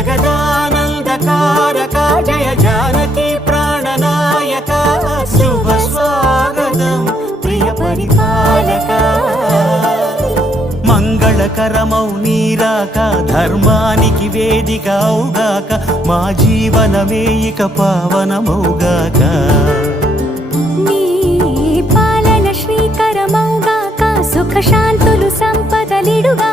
జగదానందకారక జయ జానకి ప్రాణనాయక శుభ స్వాగతం ప్రియ పరిపాలక మంగళకరమౌ నీరాక ధర్మానికి వేదిక అవుగాక మా జీవనమే ఇక పావనమౌగాక నీ పాలన శ్రీకరమౌగాక సుఖ శాంతులు సంపదలిడుగా